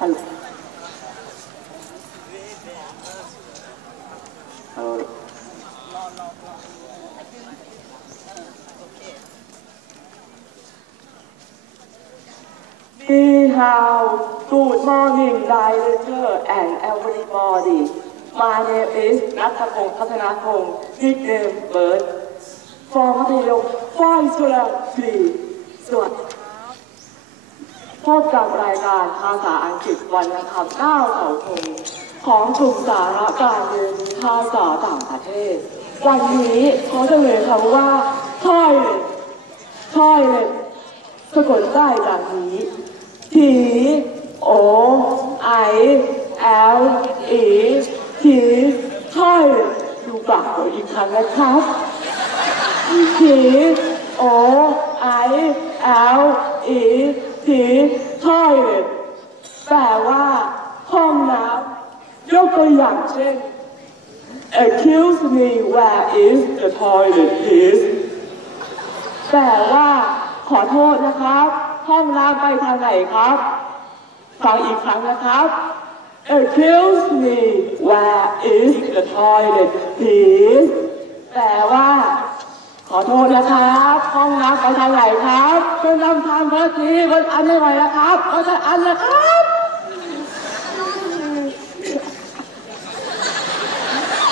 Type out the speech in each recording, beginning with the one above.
ฮัลโหลฮัลโหล Ni hao, good morning, director and everybody. My name is นัทพงศ์พัฒนาพงศ์ nickname Bird from มัธยมฝ้ายสุราษฎร์สวัสดี พบกับรายการภาษาอังกฤษวันนะครับก้าเสาธงของกลุ่มสาระการเรียนภาษาต่างประเทศ วันนี้ขอเสนอคำว่า toilet toilet สะกดได้ดังนี้ T O I L E T toilet ดูปากตัวอีกครั้งนะครับ T O I L E T toilet แปลว่า ห้องน้ำยกตัวอย่างเช่น Excuse me where is the toilet please แปลว่าขอโทษนะครับ ห้องน้ำไปทางไหนครับ ฟังอีกครั้งนะครับ Excuse me where is the toilet please แปลว่า ขอโทษนะครับห้องน้ำไปทางไหนครับช่วยนำทางเพิ่มทีเพิ่อันไม่ไหวแล้วครับเพิ่มอันนะครับ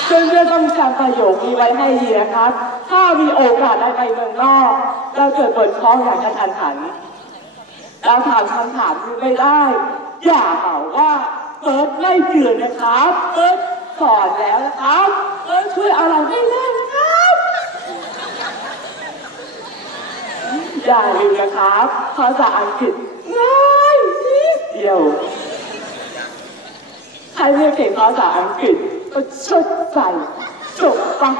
เพื่อนๆต้องจำประโยคนี้ไว้ให้ดีนะครับ ถ้ามีโอกาสได้ไปเมืองนอก เราเกิดปวดท้องอย่างกระทันหันเราถามคำถามนี้ไม่ได้ อย่าเห่าว่าเบิดไม่เตือนนะครับเบิดสอนแล้วนะครับเบิดช่วยอะไรไม่ได้นะครับ อย่าลืมนะครับ ภาษาอังกฤษง่ายนิดเดียวใครเรียนเก่งภาษาอังกฤษก็ชดใจจบปะ